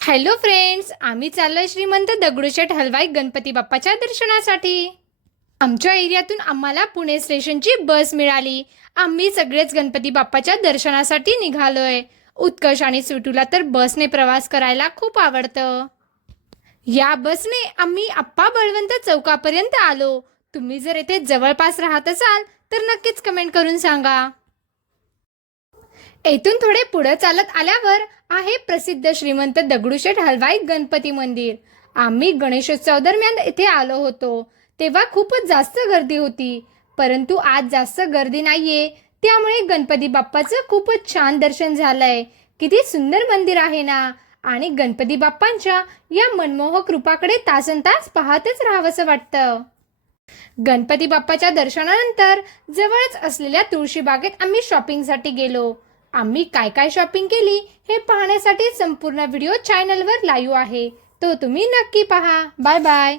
Hello friends आम्ही चाललोय श्रीमंत दगडूशेठ हलवाई गणपती बाप्पाच्या दर्शनासाठी. आमच्या एरियातून आम्हाला पुणे स्टेशनची बस मिळाली. आम्ही सगळेच गणपती बाप्पाच्या दर्शनासाठी निघालोय. उत्कर्ष आणि स्वीटूला तर बसने प्रवास करायला खूप आवडतं. या बसने आम्ही आप्पा बळवंत चौकापर्यंत आलो. तुम्ही जर येथे जवळपास राहत असाल तर नक्कीच कमेंट करून सांगा. येथून थोडे पुढे चालत आल्यावर आहे प्रसिद्ध श्रीमंत दगडूशेठ हलवाई गणपती मंदिर. आम्ही गणेशोत्सव दरम्यान इथे आलो होतो. तेव्हा खूपच जास्त गर्दी होती. परंतु आज जास्त गर्दी नाहीये. त्यामुळे गणपती बाप्पाचं खूपच छान दर्शन झालंय. किती सुंदर मंदिर आहे ना. आणि गणपती बाप्पांच्या या मनमोहक रूपाकडे तासन तास पाहतच राहावंसं वाटतं. गणपती बाप्पाच्या दर्शनानंतर जवळच असलेल्या तुळशीबागेत आम्ही शॉपिंगसाठी गेलो. आम्ही काय काय शॉपिंग केली हे पाहण्यासाठी संपूर्ण व्हिडिओ चॅनलवर लाईव्ह आहे. तो तुम्ही नक्की पहा. Bye bye